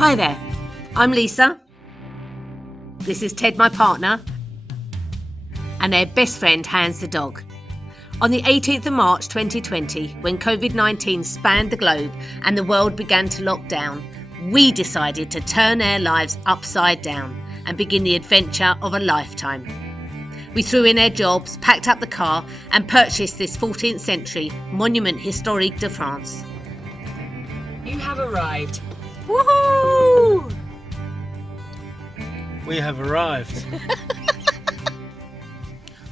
Hi there, I'm Lesa. This is Ted, my partner, and their best friend, Hans the dog. On the 18th of March 2020, when COVID-19 spanned the globe and the world began to lock down, we decided to turn our lives upside down and begin the adventure of a lifetime. We threw in our jobs, packed up the car and purchased this 14th century monument historique de France. You have arrived. Woohoo! We have arrived.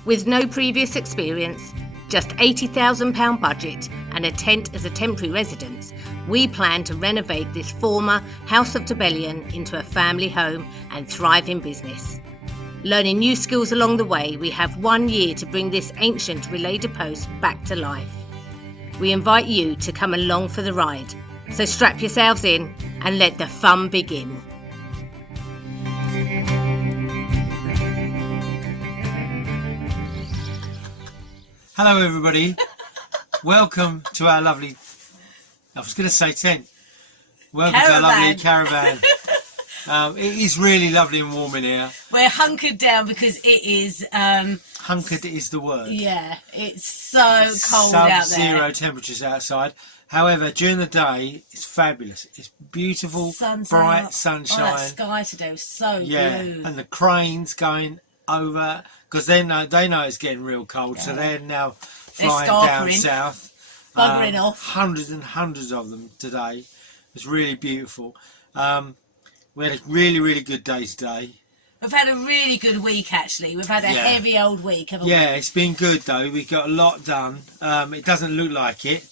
With no previous experience, just £80,000 budget and a tent as a temporary residence, we plan to renovate this former House of Tabellion into a family home and thriving business. Learning new skills along the way, we have 1 year to bring this ancient relay de post back to life. We invite you to come along for the ride, so strap yourselves in and let the fun begin. Hello everybody, welcome to our lovely, I was going to say tent, welcome to our lovely caravan. It is really lovely and warm in here. We're hunkered down because it is... hunkered is the word. Yeah, it's so cold out there. Sub-zero temperatures outside. However, during the day, it's fabulous. It's beautiful, Sun's bright out. sunshine. Oh, that sky today was so blue. And the cranes going over, because they know it's getting real cold, so they're now flying down south. Buggering off. Hundreds and hundreds of them today. It's really beautiful. We had a really, really good day today. We've had a really good week, actually. We've had a heavy old week, haven't we? Yeah, it's been good, though. We got a lot done. It doesn't look like it,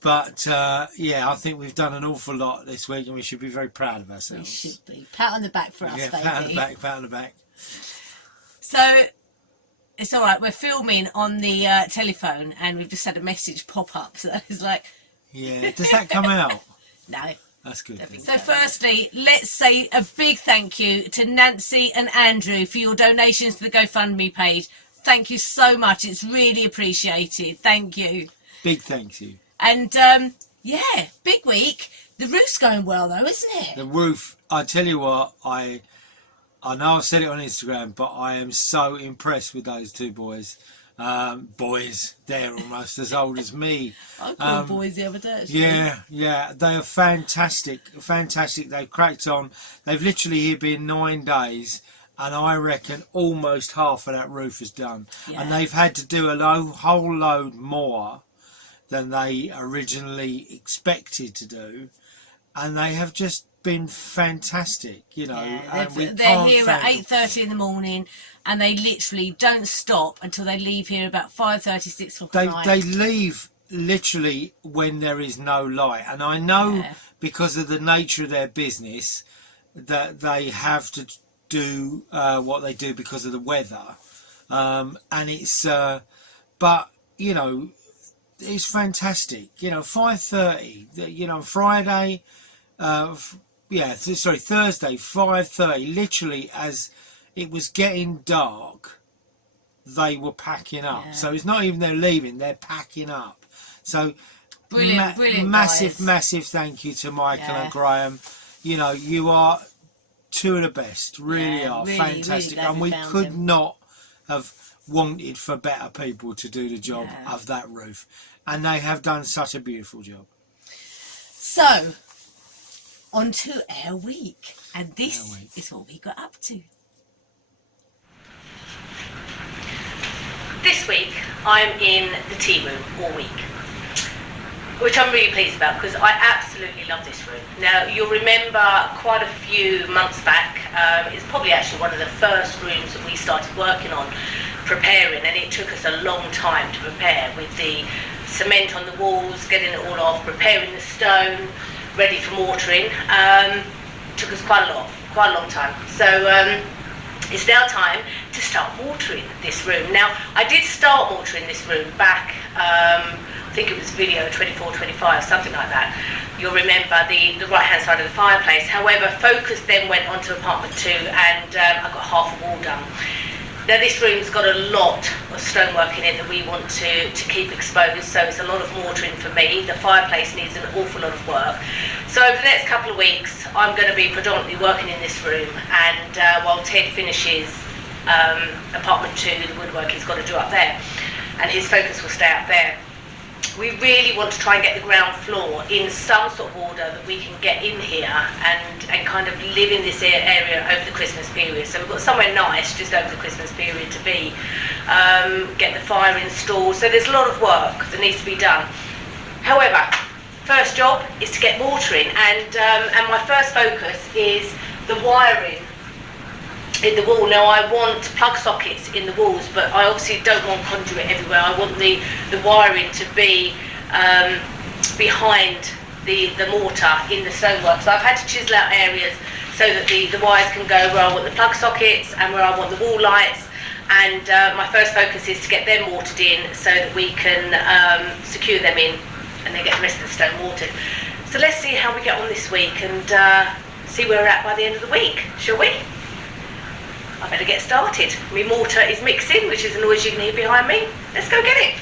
but, yeah, I think we've done an awful lot this week, and we should be very proud of ourselves. We should be. Pat on the back for us, baby. Pat on the back, pat on the back. So, it's all right. We're filming on the telephone, and we've just had a message pop up. So it's like... Yeah, does that come out? No. That's good. So firstly, let's say a big thank you to Nancy and Andrew for your donations to the GoFundMe page. Thank you so much. It's really appreciated. Thank you. Big thank you. And, yeah, big week. The roof's going well, though, isn't it? The roof, I tell you what, I know I've said it on Instagram, but I am so impressed with those two boys. Boys, they're almost as old as me. I called boys the other day, actually. Yeah, they are fantastic. They've cracked on. They've literally here been 9 days, and I reckon almost half of that roof is done. Yeah. And they've had to do a whole load more than they originally expected to do, and they have just been fantastic, you know. Yeah, they're here at 8:30 in the morning, and they literally don't stop until they leave here about 5:30, 6 o'clock at night. They leave literally when there is no light, and I know because of the nature of their business that they have to do what they do because of the weather, and it's but you know, it's fantastic. You know, 5:30, you know, Friday, Thursday, 5:30, literally as it was getting dark, they were packing up. Yeah. So it's not even they're leaving, they're packing up. So brilliant, massive guys. Thank you to Michael and Graham. You know, you are two of the best, really are. Really, fantastic. Really, and we could not have wanted for better people to do the job of that roof. And they have done such a beautiful job. So, on to our week. And this is what we got up to. This week, I'm in the tea room all week, which I'm really pleased about because I absolutely love this room. Now, you'll remember quite a few months back, it's probably actually one of the first rooms that we started working on, preparing, and it took us a long time to prepare with the cement on the walls, getting it all off, preparing the stone, ready for mortaring. Took us quite a long time. So it's now time to start mortaring this room. Now, I did start mortaring this room back, I think it was video 24, 25, something like that. You'll remember the right-hand side of the fireplace. However, focus then went on to apartment 2, and I got half a wall done. Now this room's got a lot of stonework in it that we want to keep exposed, so it's a lot of mortaring for me. The fireplace needs an awful lot of work. So over the next couple of weeks I'm going to be predominantly working in this room, and while Ted finishes apartment 2, the woodwork he's got to do up there, and his focus will stay up there. We really want to try and get the ground floor in some sort of order that we can get in here and kind of live in this area over the Christmas period. So we've got somewhere nice just over the Christmas period to be, get the fire installed. So there's a lot of work that needs to be done. However, first job is to get mortaring, and my first focus is the wiring in the wall. Now I want plug sockets in the walls, but I obviously don't want conduit everywhere. I want the wiring to be behind the mortar in the stonework. So I've had to chisel out areas so that the wires can go where I want the plug sockets and where I want the wall lights, and my first focus is to get them mortared in so that we can secure them in and then get the rest of the stone mortared. So let's see how we get on this week and see where we're at by the end of the week, shall we? I better get started. My mortar is mixing, which is a noise you can hear behind me. Let's go get it.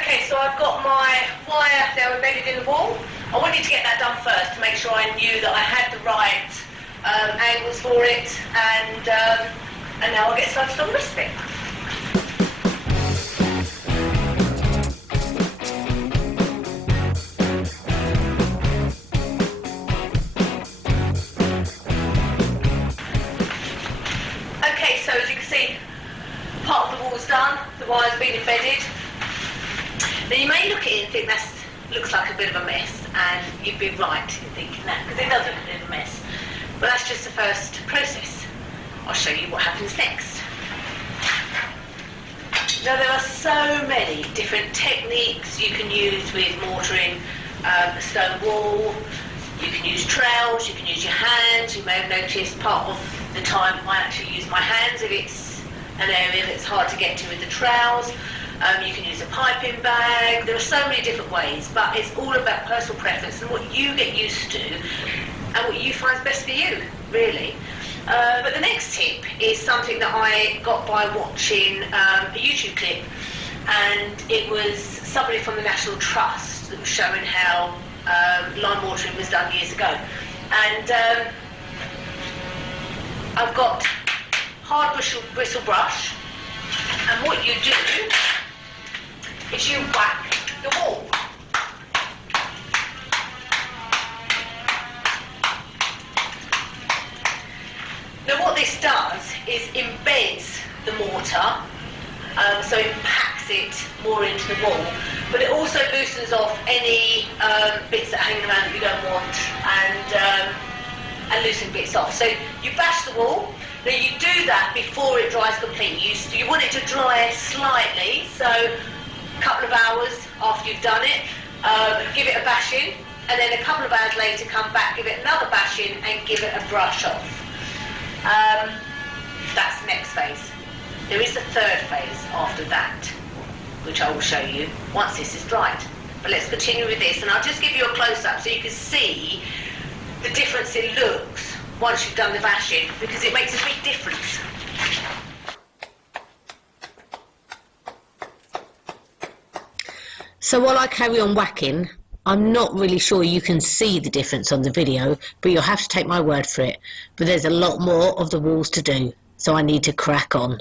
Okay, so I've got my wire now embedded in the wall. I wanted to get that done first to make sure I knew that I had the right angles for it, and now I'll get started on the rest of it. Okay, so as you can see, part of the wall's done, the wire's been embedded. Now you may look at it and think that looks like a bit of a mess, and you'd be right in thinking that, because it does look a bit of a mess. But that's just the first process. I'll show you what happens next. Now there are so many different techniques you can use with mortaring a stone wall. You can use trowels, you can use your hands. You may have noticed part of the time I actually use my hands if it's an area that's hard to get to with the trowels. You can use a piping bag. There are so many different ways, but it's all about personal preference and what you get used to and what you find best for you, really. But the next tip is something that I got by watching a YouTube clip, and it was somebody from the National Trust that was showing how lime mortaring was done years ago. And I've got hard bristle brush, and what you do is you whack the wall. Now what this does is embeds the mortar, so it packs it more into the wall, but it also loosens off any bits that are hanging around that you don't want, and loosen bits off. So you bash the wall. Now you do that before it dries completely. You want it to dry slightly, so a couple of hours after you've done it, give it a bashing, and then a couple of hours later come back, give it another bashing, and give it a brush off. That's the next phase. There is a third phase after that, which I will show you once this is dried. But let's continue with this, and I'll just give you a close-up so you can see the difference in looks once you've done the bashing, because it makes a big difference. So while I carry on whacking, I'm not really sure you can see the difference on the video, but you'll have to take my word for it. But there's a lot more of the walls to do, so I need to crack on.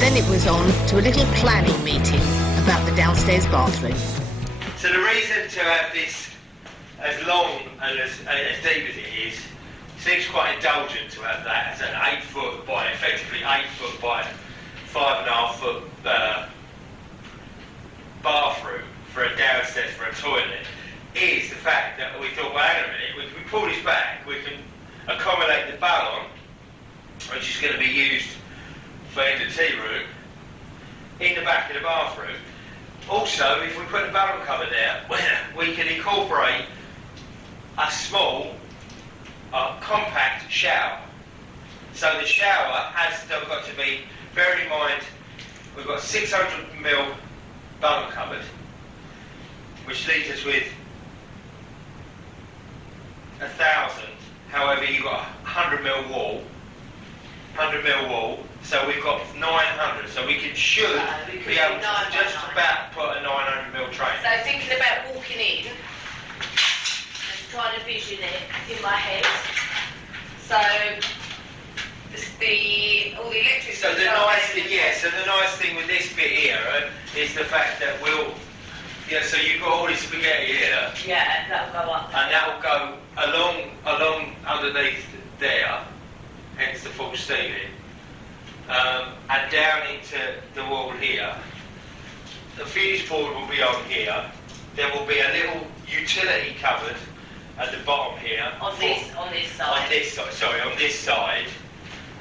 Then it was on to a little planning meeting about the downstairs bathroom. So the reason to have this as long and as deep as it is, seems quite indulgent to have that as an 8 foot by, effectively 8 foot by 5.5 foot bathroom for a downstairs for a toilet, is the fact that we thought, well, hang on a minute, if we pull this back, we can accommodate the ballon, which is going to be used for in the tea room, in the back of the bathroom. Also, if we put the ballon cover there, we can incorporate a small, compact shower. So the shower has still got to be, bear in mind, we've got 600ml ballon cupboard, which leaves us with 1,000. However, you've got 100ml wall, so we've got 900. So we should be able to just about put a 900ml tray. So thinking about walking in and trying to vision it in my head. So all the electric. So the nice thing with this bit here is the fact that so you've got all this spaghetti here. Yeah, that'll go up. And that'll go along underneath there, hence the full ceiling, and down into the wall here. The fuse board will be on here. There will be a little utility cupboard at the bottom here. On this side. On this side.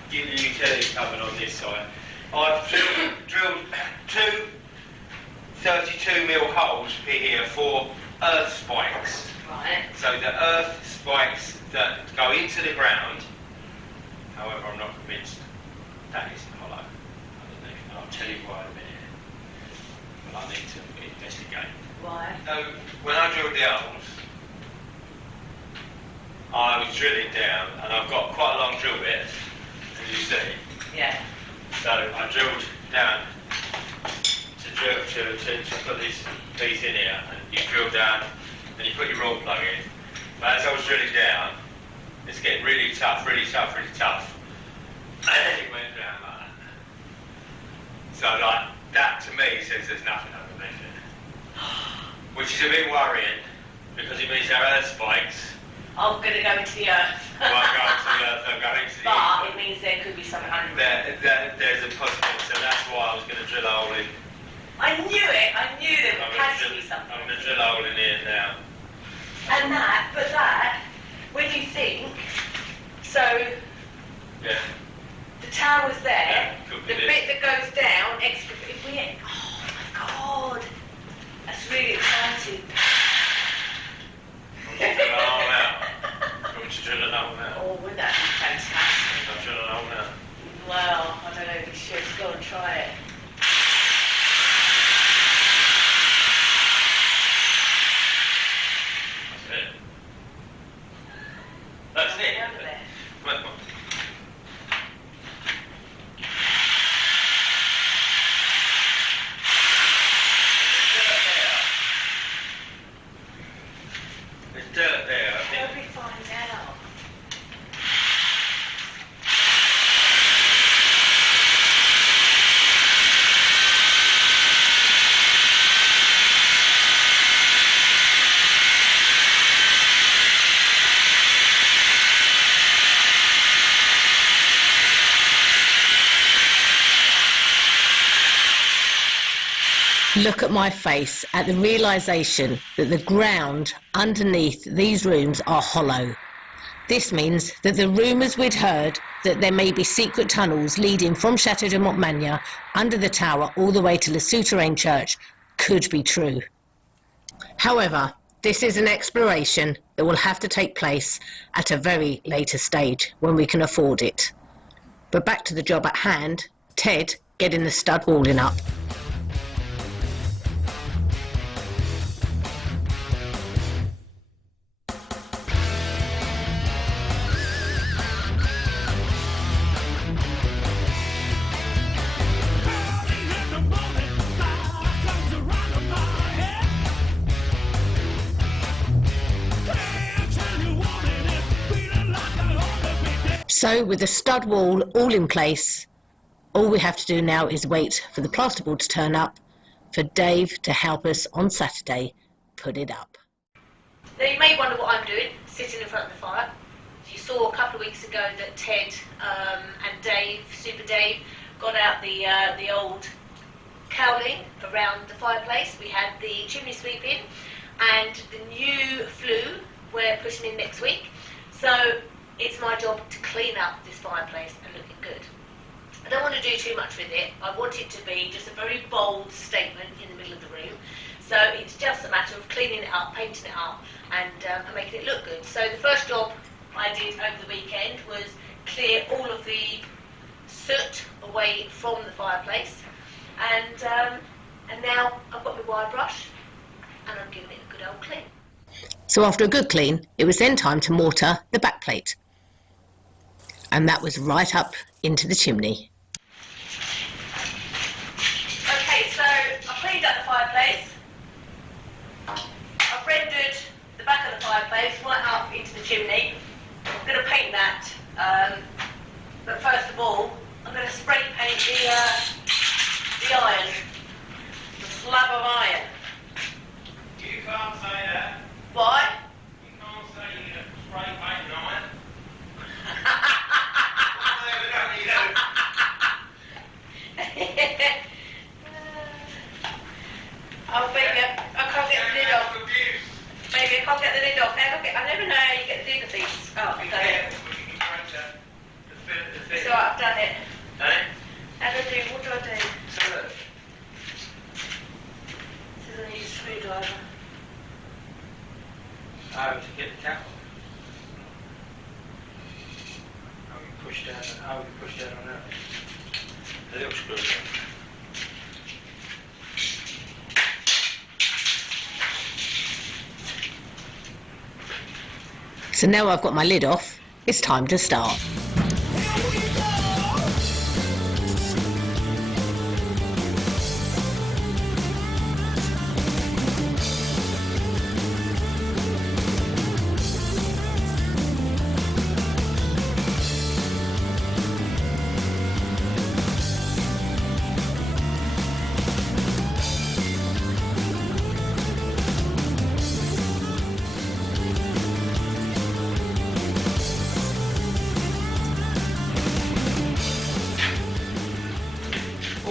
The utility cupboard on this side. I've drilled two 32mm holes here for earth spikes. Right. So the earth spikes that go into the ground. However, I'm not convinced that is hollow underneath. And I'll tell you why in a minute. But I need to investigate. Why? So when I drilled the holes, I was drilling down, and I've got quite a long drill bit, as you see. Yeah. So I drilled down to put this piece in here, and you drill down, and you put your raw plug in. But as I was drilling down, it's getting really tough, and it went down like that. So like, that to me says there's nothing underneath it. Which is a bit worrying, because it means there are earth spikes. I'm going to go into the earth. Well, I'm going to the earth, I'm going to the But it means there could be something under it. There's a possibility, so that's why I was going to drill a hole in. I knew it. I knew there had to be something. I'm going to drill a hole in here now. And that, when you think, so Yeah. the tower's there, Yeah, could the be bit that goes down, extra, if we, oh my God, that's really exciting. I'm drill a hole now. I'm going to drill a hole now. Oh, wouldn't that be fantastic? I'm drilling a hole now. Well, I don't know if we should go and try it. That's it. Over there. Come on. There's dirt there, I think. Nobody finds out. Look at my face at the realisation that the ground underneath these rooms are hollow. This means that the rumours we'd heard that there may be secret tunnels leading from Chateau de Montmagne under the tower all the way to Le Souterrain Church could be true. However, this is an exploration that will have to take place at a very later stage when we can afford it. But back to the job at hand, Ted getting the stud walling up. So with the stud wall all in place, all we have to do now is wait for the plasterboard to turn up, for Dave to help us on Saturday put it up. Now you may wonder what I'm doing, sitting in front of the fire. You saw a couple of weeks ago that Ted and Dave, Super Dave, got out the old cowling around the fireplace. We had the chimney sweep in, and the new flue we're putting in next week. So it's my job to clean up this fireplace and look it good. I don't want to do too much with it. I want it to be just a very bold statement in the middle of the room. So it's just a matter of cleaning it up, painting it up, and making it look good. So the first job I did over the weekend was clear all of the soot away from the fireplace, and now I've got my wire brush and I'm giving it a good old clean. So after a good clean, it was then time to mortar the backplate. And that was right up into the chimney. Okay, so I've cleaned up the fireplace. I've rendered the back of the fireplace right up into the chimney. I'm going to paint that, but first of all, I'm going to spray paint the iron, the slab of iron. You can't say that. Why? You can't say you're going to spray paint an iron. Oh, baby, I can't get the lid off. Baby, I can't get the lid off. I never know how you get the lid of these. Oh, I've done it. It's alright, I've done it. How do I do? What do I do? This is a new screwdriver. Oh, to get the cap off. Oh, you push down on that. A little screwdriver. So now I've got my lid off, it's time to start.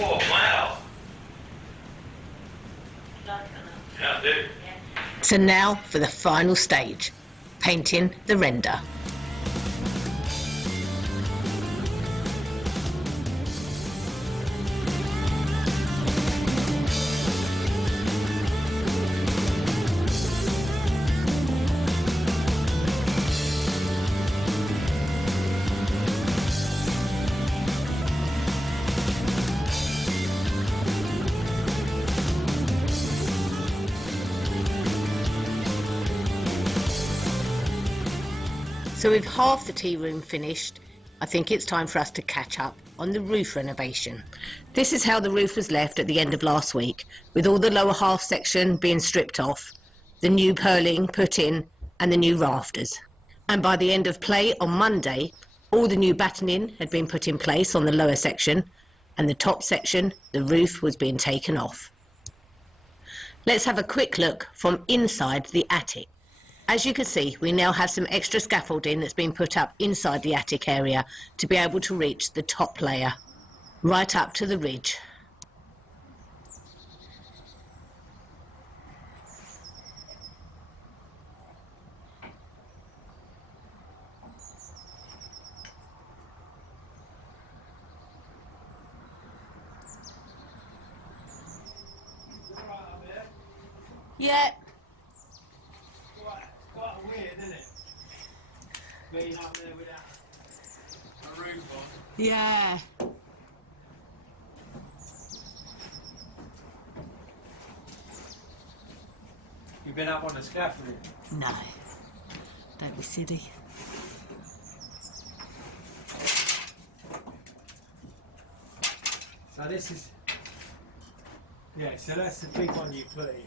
Oh, wow. Like it or not? Yeah, I do. Yeah. So now for the final stage, painting the render. So with half the tea room finished, I think it's time for us to catch up on the roof renovation. This is how the roof was left at the end of last week, with all the lower half section being stripped off, the new purling put in, and the new rafters. And by the end of play on Monday, all the new battening had been put in place on the lower section, and the top section, the roof was being taken off. Let's have a quick look from inside the attic. As you can see, we now have some extra scaffolding that's been put up inside the attic area to be able to reach the top layer, right up to the ridge. Yeah. Quite weird, isn't it? Being up there without a roof on. Yeah. You've been up on the scaffolding? No. Don't be silly. So this is... Yeah, so that's the big one you put in.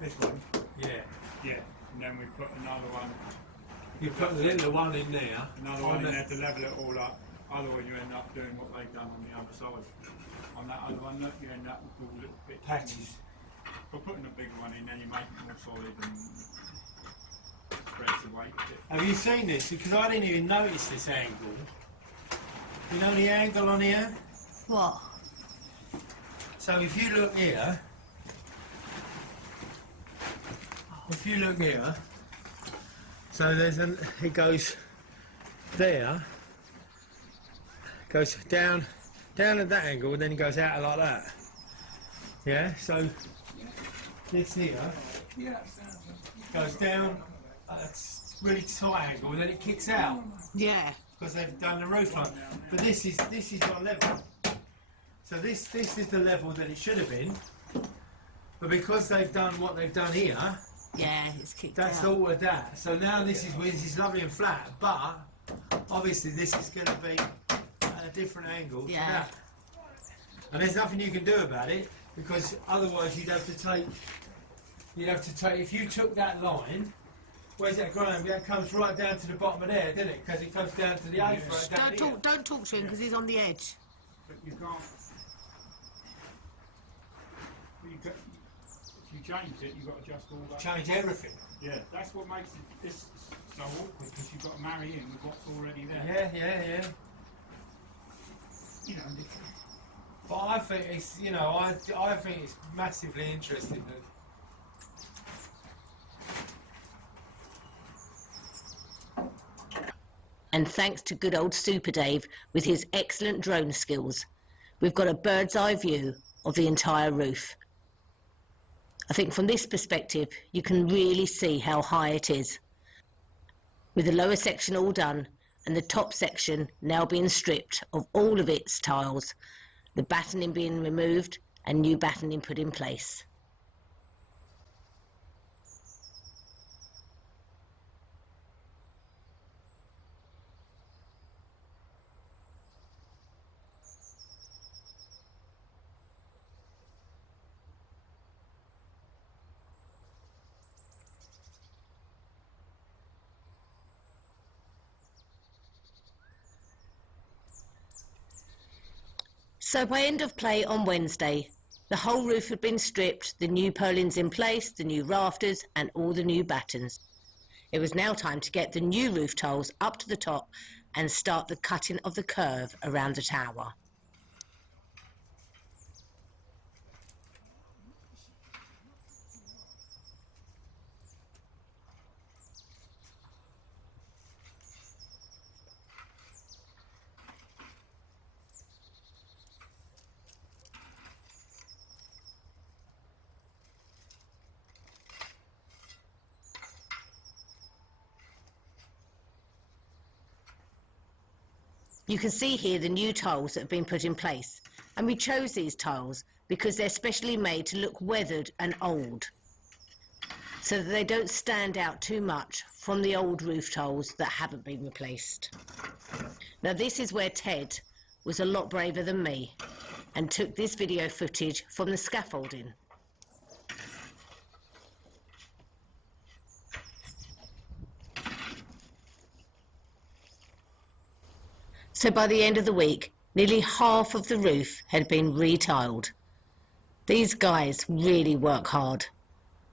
This one? Yeah. Yeah, and then we put another one, You put the little one in there. another one in there to level it all up. Otherwise you end up doing what they've done on the other side. On that other one, look, you end up with all little bit Patches. By putting a bigger one in, then you make it more solid and spreads the weight a bit. Have you seen this? Because I didn't even notice this angle. You know the angle on here? What? So if you look here, so it goes there, goes down at that angle, and then it goes out like that. Yeah, so this here goes down at a really tight angle, and then it kicks out Yeah. because they've done the roof line. But this is not level. So this is the level that it should have been. But because they've done what they've done here, Yeah, it's kicked that's out. all of that. So now this is lovely and flat, but obviously this is going to be at a different angle to Yeah. that. And there's nothing you can do about it, because otherwise you'd have to take, if you took that line, where's that going? That comes right down to the bottom of there, doesn't it? Because it comes down to the eighth right down here. Don't talk to him because he's on the edge. But you can't. If you change it, you've got to adjust all that. Change everything. Yeah, that's what makes this so awkward, because you've got to marry in with what's already there. Yeah. You know, But I think it's, I think it's massively interesting that. And thanks to good old Super Dave with his excellent drone skills, we've got a bird's eye view of the entire roof. I think from this perspective, you can really see how high it is. With the lower section all done and the top section now being stripped of all of its tiles, the battening being removed and new battening put in place. So by end of play on Wednesday, the whole roof had been stripped, the new purlins in place, the new rafters and all the new battens. It was now time to get the new roof tiles up to the top and start the cutting of the curve around the tower. You can see here the new tiles that have been put in place, and we chose these tiles because they're specially made to look weathered and old, so that they don't stand out too much from the old roof tiles that haven't been replaced. Now this is where Ted was a lot braver than me and took this video footage from the scaffolding. So by the end of the week, nearly half of the roof had been retiled. These guys really work hard,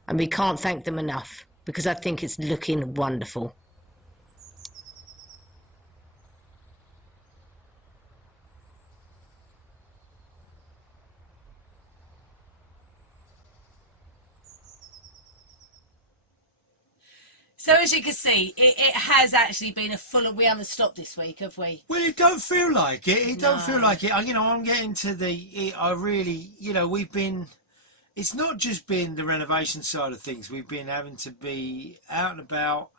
and we can't thank them enough because I think it's looking wonderful. So as you can see, it has actually been a full. We haven't stopped this week, have we? Well, it don't feel like it. It don't No. feel like it. I'm getting to I really, we've been. It's not just been the renovation side of things. We've been having to be out and about,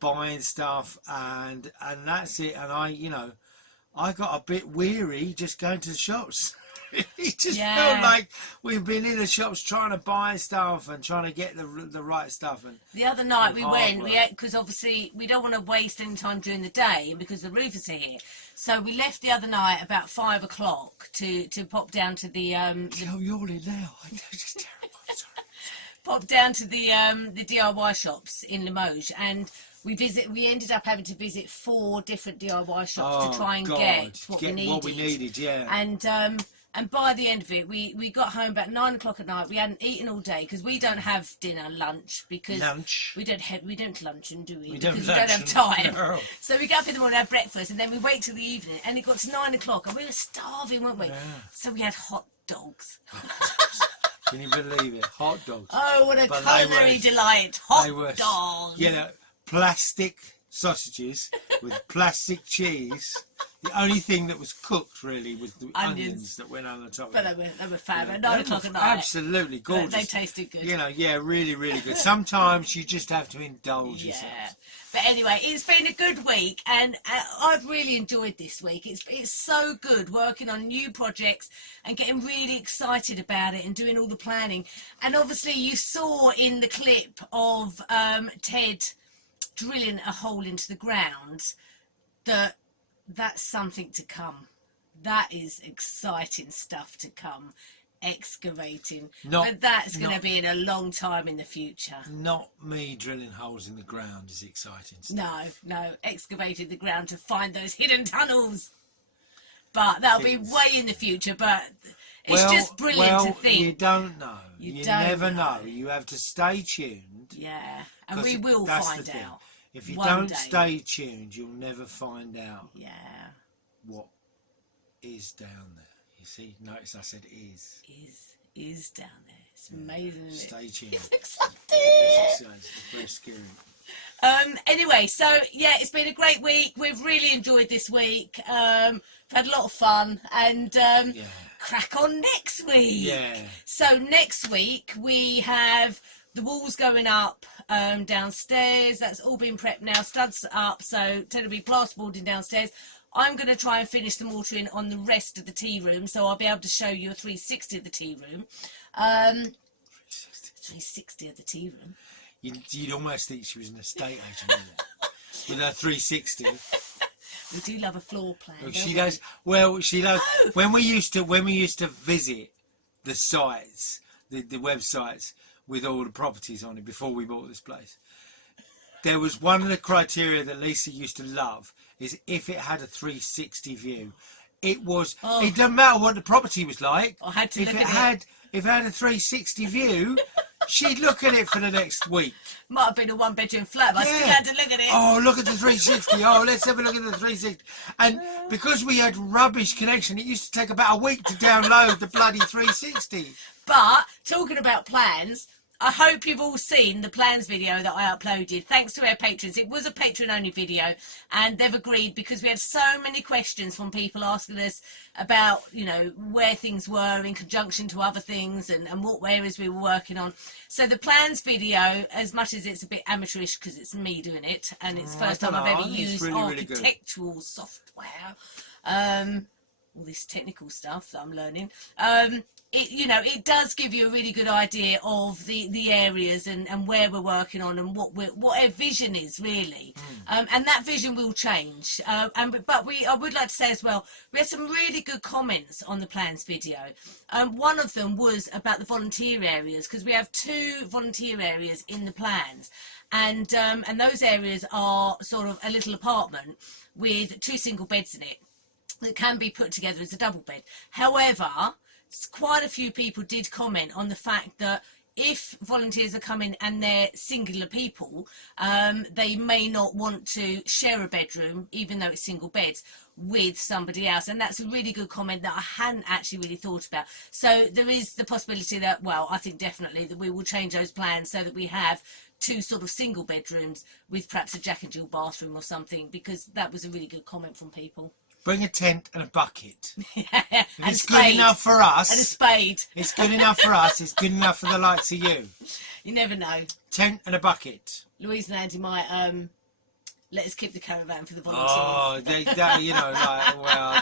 buying stuff, and that's it. And I got a bit weary just going to the shops. It just felt like we've been in the shops trying to buy stuff and trying to get the right stuff. And The other night we went, work. because obviously we don't want to waste any time during the day, and because the roofers are here. So we left the other night about 5 o'clock to pop down to the you're in now. It's terrible. I'm sorry. pop down to the DIY shops in Limoges, and we ended up having to visit 4 different DIY shops to try and get what we needed. Yeah. And And by the end of it, we got home about 9 o'clock at night. We hadn't eaten all day because we don't have dinner, lunch, because we don't luncheon, do we? Because we don't have time. No. So we get up in the morning, have breakfast, and then we wait till the evening. And it got to 9 o'clock, and we were starving, weren't we? Yeah. So we had hot dogs. Can you believe it? Hot dogs. Oh, what a But culinary delight! Hot dogs. You know, plastic sausages with plastic cheese. The only thing that was cooked really was the onions that went on the top. But of it. they were fab. Yeah, At 9 they o'clock were at night. Absolutely gorgeous. They tasted good. You know, yeah, really, really good. Sometimes you just have to indulge yourself. But anyway, it's been a good week, and I've really enjoyed this week. It's so good working on new projects and getting really excited about it and doing all the planning. And obviously you saw in the clip of Ted drilling a hole into the ground that that's something to come. That is exciting stuff to come. Excavating, but that's going to be in a long time in the future. Not me drilling holes in the ground is exciting stuff. No, excavating the ground to find those hidden tunnels. But that'll be way in the future. But it's just brilliant to think. You don't know. You never know. You have to stay tuned. Yeah, and we will find out. If you don't stay tuned, you'll never find out. Yeah. What is down there? You see, notice I said is. Is down there. It's amazing, isn't it? Stay tuned. It's exciting. It's very scary. Anyway, so yeah, it's been a great week. We've really enjoyed this week. We've had a lot of fun, and crack on next week. Yeah. So next week we have the walls going up downstairs. That's all been prepped now. Studs up, so Ted will be plasterboarding downstairs. I'm going to try and finish the mortaring on the rest of the tea room, so I'll be able to show you a 360 of the tea room. 360 of the tea room. You'd almost think she was an estate agent, with her 360. We do love a floor plan. She does. Well, she loves. When we used to visit the sites, the websites with all the properties on it before we bought this place, there was one of the criteria that Lesa used to love is if it had a 360 view. It was. It doesn't matter what the property was like. I had to if look it at had. If it had a 360 view, she'd look at it for the next week. Might have been a one-bedroom flat, but I still had to look at it. Oh, look at the 360. Oh, let's have a look at the 360. And because we had rubbish connection, it used to take about a week to download the bloody 360. But talking about plans, I hope you've all seen the plans video that I uploaded. Thanks to our patrons. It was a patron-only video, and they've agreed because we had so many questions from people asking us about, you know, where things were in conjunction to other things and what areas we were working on. So the plans video, as much as it's a bit amateurish because it's me doing it, and it's the first time I've ever used architectural software, all this technical stuff that I'm learning, it does give you a really good idea of the areas and where we're working on and what our vision is really, and that vision will change. But I would like to say as well, we had some really good comments on the plans video. One of them was about the volunteer areas, because we have 2 volunteer areas in the plans, and those areas are sort of a little apartment with 2 single beds in it that can be put together as a double bed. However, quite a few people did comment on the fact that if volunteers are coming and they're singular people, they may not want to share a bedroom, even though it's single beds, with somebody else. And that's a really good comment that I hadn't actually really thought about. So there is the possibility that, well, I think definitely that we will change those plans so that we have 2 sort of single bedrooms with perhaps a Jack and Jill bathroom or something, because that was a really good comment from people. Bring a tent and a bucket. Yeah, It's good enough for us. And a spade. It's good enough for us. It's good enough for the likes of you. You never know. Tent and a bucket. Louise and Andy might let us keep the caravan for the volunteers. Oh,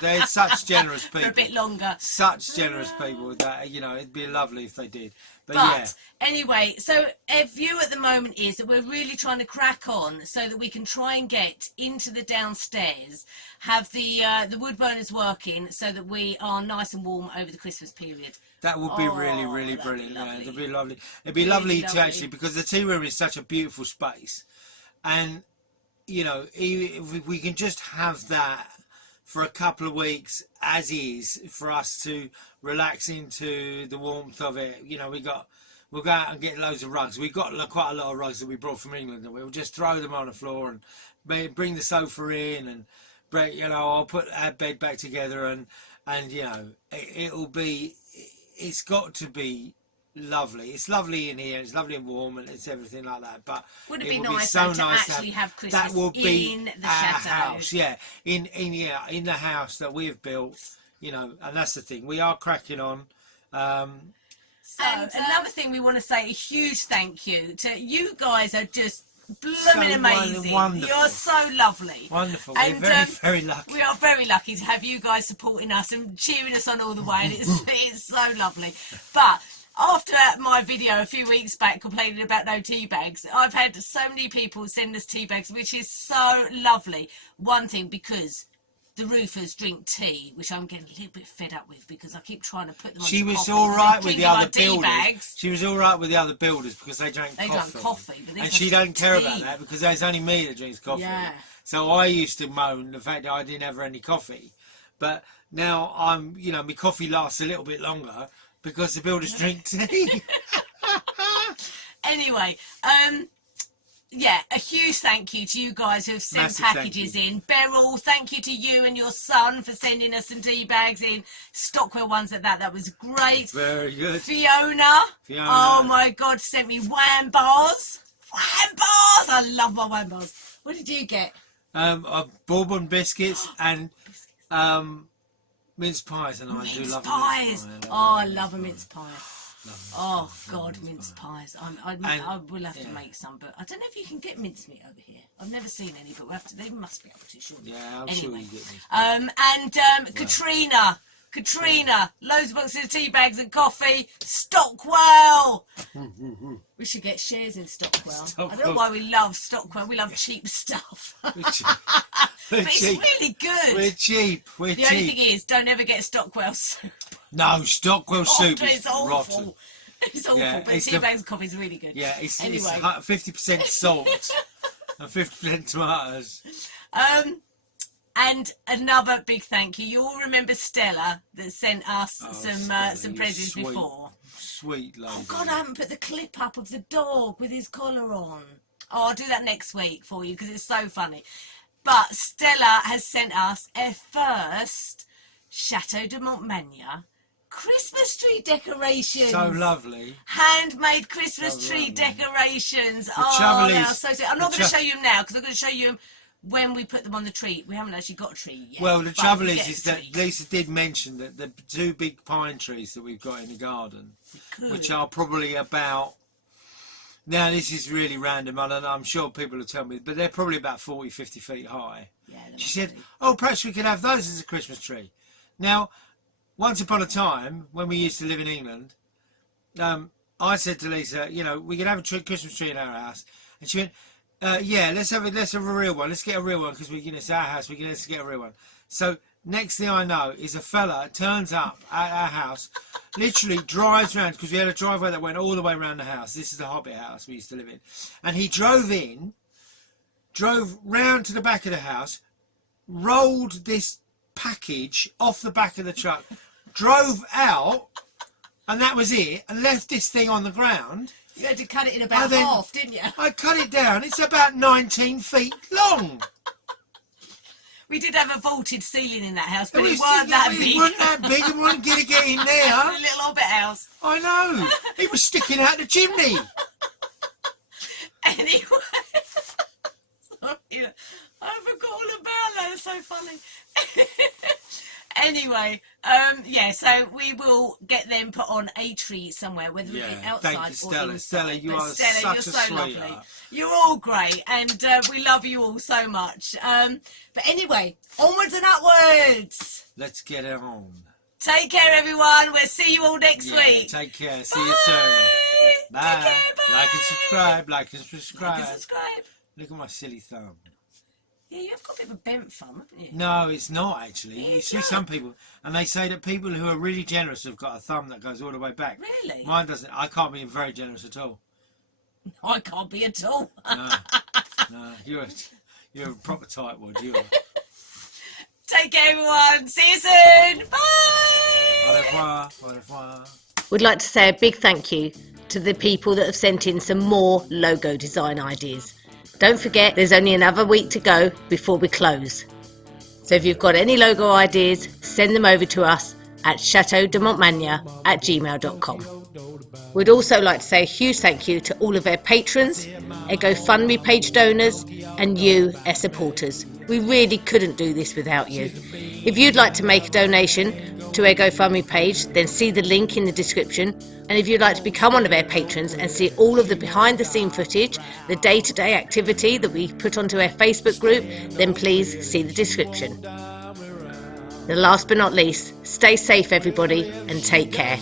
they're such generous people. For a bit longer. Such generous people that, it'd be lovely if they did. But yeah. Anyway, so our view at the moment is that we're really trying to crack on so that we can try and get into the downstairs, have the wood burners working so that we are nice and warm over the Christmas period. That would be really, really brilliant. It'd be lovely. It'd be Really lovely to actually, because the tea room is such a beautiful space, and if we can just have that for a couple of weeks as is for us to relax into the warmth of it. You know, we'll go out and get loads of rugs. We've got quite a lot of rugs that we brought from England, and we'll just throw them on the floor and bring the sofa in and break. You know, I'll put our bed back together and you know, it's got to be lovely. It's lovely in here. It's lovely and warm, and it's everything like that. But Would it it be would nice, so though, to nice actually have that Christmas will be in the our chateau? house, yeah, in the house that we've built. You know, and that's the thing. We are cracking on. So another thing we want to say a huge thank you to you guys. Are just blooming amazing. Wonderful. You're so lovely. Wonderful. And, We're very, very lucky. We are very lucky to have you guys supporting us and cheering us on all the way, and it's so lovely. But after my video a few weeks back complaining about no tea bags, I've had so many people send us tea bags, which is so lovely. One thing, because the roofers drink tea, which I'm getting a little bit fed up with because I keep trying to put them on She the was coffee, all right they're with the drinking my other tea builders. bags. She was all right with the other builders because they drank coffee. Drank coffee, but And she don't care about tea. that because there's only me that drinks coffee. Yeah. So I used to moan the fact that I didn't have any coffee. But now I'm, you know, my coffee lasts a little bit longer because the builders drink tea. Anyway, yeah, a huge thank you to you guys who have sent Massive packages thank in. Beryl, thank you to you and your son for sending us some tea bags in. Stockwell ones at that. That was great. Very good. Fiona. Oh my God, sent me wham bars. Wham bars. I love my wham bars. What did you get? Bourbon biscuits and mince pies, and I do love pies. Mince pie. Oh, I love a mince pie. Oh God, mince pies! I will have to make some, but I don't know if you can get mincemeat over here. I've never seen any, but we have to. They must be able to, surely. Yeah, I'm anyway, sure you get this. Katrina, loads of boxes of tea bags and coffee. Stockwell. We should get shares in Stockwell. I don't know why we love Stockwell. We love cheap stuff. We're But it's cheap. really good. We're cheap. We're The only cheap. thing is, don't ever get Stockwell soup. No, Stockwell soup is It's awful. rotten. It's awful, Yeah, but it's tea bags and coffee is really good. Yeah, it's Anyway. 50% salt and 50% tomatoes. And another big thank you. You all remember Stella that sent us Stella, some you presents sweet, before. Sweet lady. Oh God, I haven't put the clip up of the dog with his collar on. Oh, I'll do that next week for you because it's so funny. But Stella has sent us a first Chateau de Montmagny Christmas tree decorations. So lovely. Handmade Christmas So tree lovely. decorations. trouble they are is- so sweet. I'm not going to show you them now because I'm going to show you them when we put them on the tree. We haven't actually got a tree yet. Well, the but trouble we is get a that tree. Lisa did mention that the two big pine trees that we've got in the garden, Good. which are probably about, now this is really random, and I'm sure people will tell me, but they're probably about 40, 50 feet high. Yeah, they She must said, be. oh, perhaps we could have those as a Christmas tree. Now, once upon a time, when we used to live in England, I said to Lisa, you know, we could have a Christmas tree in our house. And she went, yeah, let's have a real one. Let's get a real one because it's our house. Let's get a real one. So next thing I know is a fella turns up at our house, literally drives around because we had a driveway that went all the way around the house. This is the Hobbit house we used to live in. And he drove round to the back of the house, rolled this package off the back of the truck, drove out, and that was it, and left this thing on the ground. You had to cut it in about then- half, didn't you? I cut it down. It's about 19 feet long. We did have a vaulted ceiling in that house, but It it was- weren't that big. It wasn't that big and wasn't going to get in A there. little Hobbit house. I know. It was sticking out the chimney. Anyway, sorry, I forgot all about that. It's so funny. Anyway, yeah, so we will get them put on a tree somewhere, whether it be Yeah, outside thank you, or Stella. inside. Stella, you But are Stella, such you're a so lovely. sweetheart. You're all great, and we love you all so much. But anyway, onwards and upwards. Let's get it on. Take care, everyone. We'll see you all next Yeah, week. take care. See you soon. Bye. Take care. Bye. Like and subscribe. Like and subscribe. Like and subscribe. Look at my silly thumb. Yeah, you've got a bit of a bent thumb, haven't you? No, it's not actually. Yeah, You it's see not. some people, and they say that people who are really generous have got a thumb that goes all the way back. Really? Mine doesn't. I can't be very generous at all. I can't be at all. No, no. You're a proper tightwad. You are. Take care, everyone. See you soon. Bye. Au revoir. Au revoir. We'd like to say a big thank you to the people that have sent in some more logo design ideas. Don't forget, there's only another week to go before we close. So if you've got any logo ideas, send them over to us at chateaudemontmagne@gmail.com. We'd also like to say a huge thank you to all of our patrons, our GoFundMe page donors, and you, our supporters. We really couldn't do this without you. If you'd like to make a donation to our GoFundMe page, then see the link in the description. And if you'd like to become one of our patrons and see all of the behind-the-scene footage, the day-to-day activity that we put onto our Facebook group, then please see the description. And last but not least, stay safe everybody and take care.